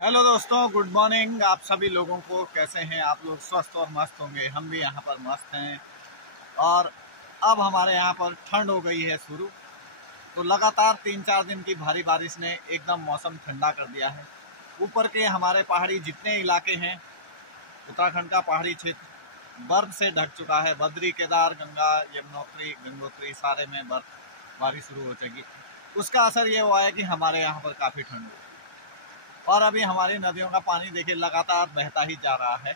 Hello दोस्तों, good morning. आप सभी लोगों को कैसे हैं? आप लोग स्वस्थ और मस्त होंगे। हम भी यहाँ पर मस्त हैं। और अब हमारे यहाँ पर ठंड हो गई है शुरू। तो लगातार 3-4 दिन की भारी बारिश ने एकदम मौसम ठंडा कर दिया है। ऊपर के हमारे पहाड़ी जितने इलाके हैं, उत्तराखंड का पहाड़ी क्षेत्र बर्फ से ढक चुका है। बद्री, केदार, गंगा, यमुनोत्री, गंगोत्री सारे में बर्फबारी शुरू हो चुकी। उसका असर ये हुआ है कि हमारे यहाँ पर काफ़ी ठंड हुई। और अभी हमारी नदियों का पानी देखिए लगातार बहता ही जा रहा है।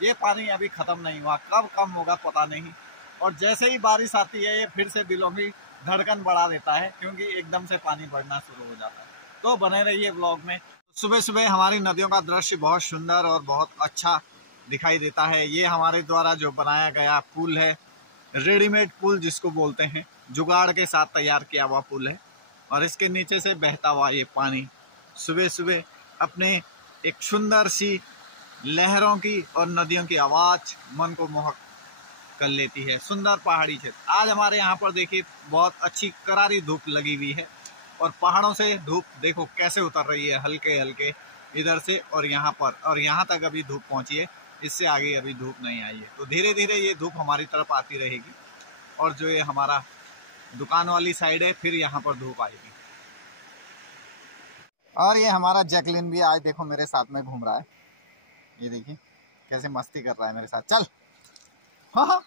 ये पानी अभी ख़त्म नहीं हुआ, कब कम होगा पता नहीं। और जैसे ही बारिश आती है ये फिर से दिलों की धड़कन बढ़ा देता है, क्योंकि एकदम से पानी बढ़ना शुरू हो जाता है। तो बने रहिए ब्लॉग में। सुबह सुबह हमारी नदियों का दृश्य बहुत सुंदर और बहुत अच्छा दिखाई देता है। ये हमारे द्वारा जो बनाया गया पुल है, रेडीमेड पुल जिसको बोलते हैं, जुगाड़ के साथ तैयार किया हुआ पुल है। और इसके नीचे से बहता हुआ ये पानी सुबह सुबह अपने एक सुंदर सी लहरों की और नदियों की आवाज मन को मोहक कर लेती है। सुंदर पहाड़ी क्षेत्र। आज हमारे यहाँ पर देखिए बहुत अच्छी करारी धूप लगी हुई है और पहाड़ों से धूप देखो कैसे उतर रही है, हल्के हल्के इधर से और यहाँ पर, और यहाँ तक अभी धूप पहुँची है। इससे आगे अभी धूप नहीं आई है। तो धीरे धीरे ये धूप हमारी तरफ आती रहेगी। और जो ये हमारा दुकान वाली साइड है, फिर यहाँ पर धूप आएगी। और ये हमारा जैकलिन भी आज देखो मेरे साथ में घूम रहा है। ये देखिए कैसे मस्ती कर रहा है मेरे साथ। चल, हाँ हाँ।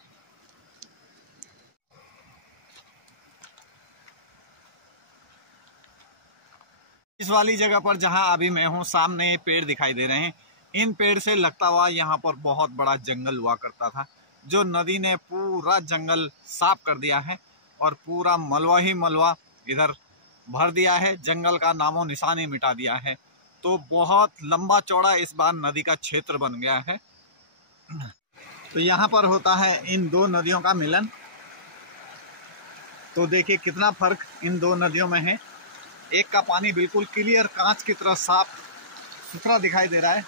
इस वाली जगह पर जहां अभी मैं हूं, सामने पेड़ दिखाई दे रहे हैं। इन पेड़ से लगता हुआ यहाँ पर बहुत बड़ा जंगल हुआ करता था, जो नदी ने पूरा जंगल साफ कर दिया है और पूरा मलबा ही मलबा इधर भर दिया है। जंगल का नामो निशान ही मिटा दिया है। तो बहुत लंबा चौड़ा इस बार नदी का क्षेत्र बन गया है। तो यहाँ पर होता है इन दो नदियों का मिलन। तो देखिए कितना फर्क इन दो नदियों में है। एक का पानी बिल्कुल क्लियर कांच की तरह साफ सुथरा दिखाई दे रहा है,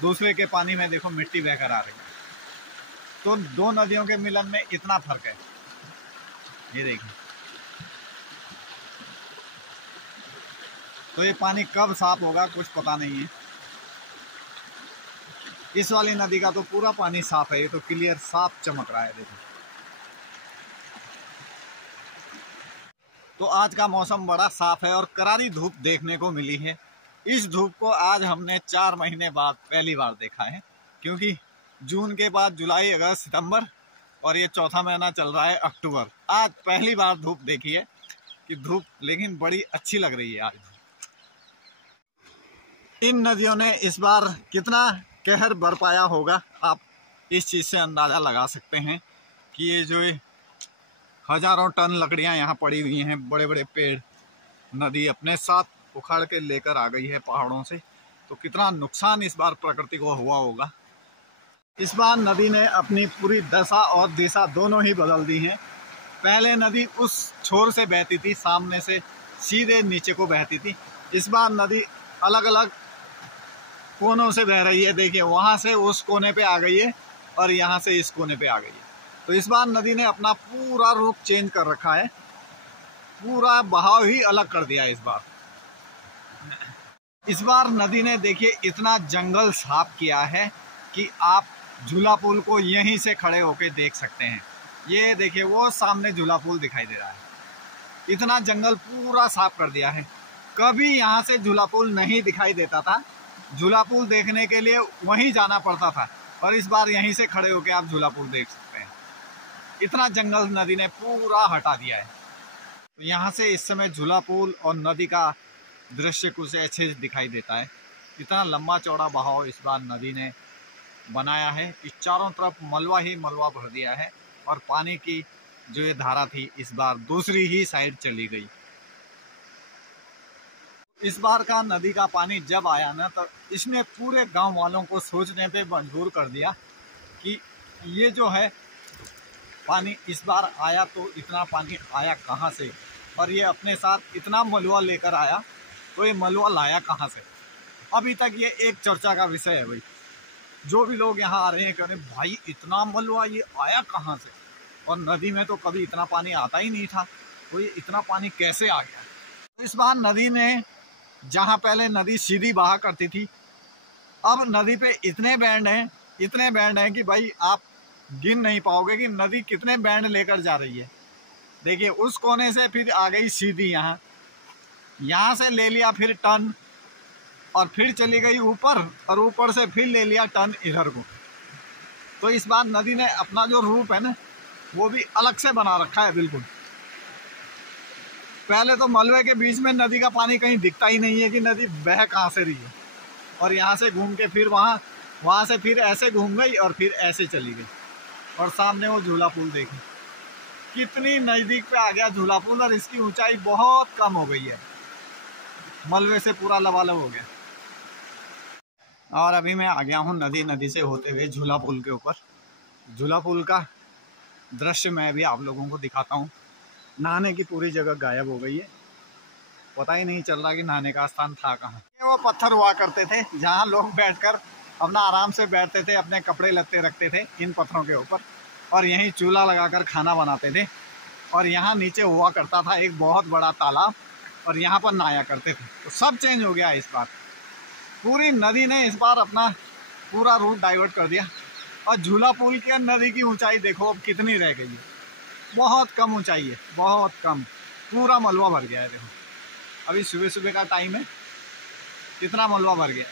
दूसरे के पानी में देखो मिट्टी बहकर आ रही है। तो दो नदियों के मिलन में इतना फर्क है। ये देखिए, तो ये पानी कब साफ होगा कुछ पता नहीं है। इस वाली नदी का तो पूरा पानी साफ है, ये तो क्लियर साफ चमक रहा है। देखो, तो आज का मौसम बड़ा साफ है और करारी धूप देखने को मिली है। इस धूप को आज हमने 4 महीने बाद पहली बार देखा है, क्योंकि जून के बाद जुलाई, अगस्त, सितंबर और ये चौथा महीना चल रहा है अक्टूबर। आज पहली बार धूप देखी है कि धूप लेकिन बड़ी अच्छी लग रही है आज। इन नदियों ने इस बार कितना कहर बरपाया होगा, आप इस चीज़ से अंदाज़ा लगा सकते हैं कि ये जो हजारों टन लकड़ियां यहाँ पड़ी हुई हैं, बड़े बड़े पेड़ नदी अपने साथ उखाड़ के लेकर आ गई है पहाड़ों से। तो कितना नुकसान इस बार प्रकृति को हुआ होगा। इस बार नदी ने अपनी पूरी दशा और दिशा दोनों ही बदल दी हैं। पहले नदी उस छोर से बहती थी, सामने से सीधे नीचे को बहती थी। इस बार नदी अलग अलग कोनों से बह रही है। देखिए, वहाँ से उस कोने पे आ गई है और यहाँ से इस कोने पे आ गई है। तो इस बार नदी ने अपना पूरा रूप चेंज कर रखा है, पूरा बहाव ही अलग कर दिया है इस बार नदी ने देखिए इतना जंगल साफ किया है कि आप झूला पुल को यहीं से खड़े होकर देख सकते हैं। ये देखिए, वो सामने झूला पुल दिखाई दे रहा है। इतना जंगल पूरा साफ कर दिया है। कभी यहाँ से झूला पुल नहीं दिखाई देता था। झूला पुल देखने के लिए वहीं जाना पड़ता था, और इस बार यहीं से खड़े होकर आप झूला पुल देख सकते हैं। इतना जंगल नदी ने पूरा हटा दिया है। तो यहाँ से इस समय झूला पुल और नदी का दृश्य कुछ अच्छे दिखाई देता है। इतना लंबा चौड़ा बहाव इस बार नदी ने बनाया है कि चारों तरफ मलबा ही मलबा भर दिया है, और पानी की जो ये धारा थी इस बार दूसरी ही साइड चली गई। इस बार का नदी का पानी जब आया ना, तो इसने पूरे गांव वालों को सोचने पे मजबूर कर दिया कि ये जो है पानी इस बार आया तो इतना पानी आया कहाँ से, और ये अपने साथ इतना मलबा लेकर आया तो ये मलबा लाया कहाँ से। अभी तक ये एक चर्चा का विषय है भाई। जो भी लोग यहाँ आ रहे हैं कह रहे भाई इतना मलबा ये आया कहाँ से, और नदी में तो कभी इतना पानी आता ही नहीं था, तो ये इतना पानी कैसे आ गया। तो इस बार नदी ने, जहाँ पहले नदी सीधी बहा करती थी अब नदी पे इतने बैंड हैं कि भाई आप गिन नहीं पाओगे कि नदी कितने बैंड लेकर जा रही है। देखिए उस कोने से फिर आ गई सीधी यहाँ से ले लिया फिर टर्न और फिर चली गई ऊपर और ऊपर से फिर ले लिया टर्न इधर को। तो इस बार नदी ने अपना जो रूप है ना वो भी अलग से बना रखा है बिल्कुल। पहले तो मलबे के बीच में नदी का पानी कहीं दिखता ही नहीं है कि नदी बह कहाँ से रही है, और यहाँ से घूम के फिर वहाँ से फिर ऐसे घूम गई और फिर ऐसे चली गई। और सामने वो झूला पुल देखें कितनी नज़दीक पे आ गया झूला पुल, और इसकी ऊंचाई बहुत कम हो गई है, मलबे से पूरा लबालब हो गया। और अभी मैं आ गया हूँ नदी से होते हुए झूला पुल के ऊपर। झूला पुल का दृश्य मैं अभी आप लोगों को दिखाता हूँ। नहाने की पूरी जगह गायब हो गई है, पता ही नहीं चल रहा कि नहाने का स्थान था कहाँ। वो पत्थर हुआ करते थे जहाँ लोग बैठकर अपना आराम से बैठते थे, अपने कपड़े लत्ते रखते थे इन पत्थरों के ऊपर, और यहीं चूल्हा लगाकर खाना बनाते थे। और यहाँ नीचे हुआ करता था एक बहुत बड़ा तालाब, और यहाँ पर नहाया करते थे। तो सब चेंज हो गया इस बार, पूरी नदी ने इस बार अपना पूरा रूट डाइवर्ट कर दिया। और झूला पुल की नदी की ऊंचाई देखो अब कितनी रह गई है, बहुत कम ऊंचाई है, बहुत कम, पूरा मलबा भर गया है। देखो अभी सुबह का टाइम है, कितना मलबा भर गया।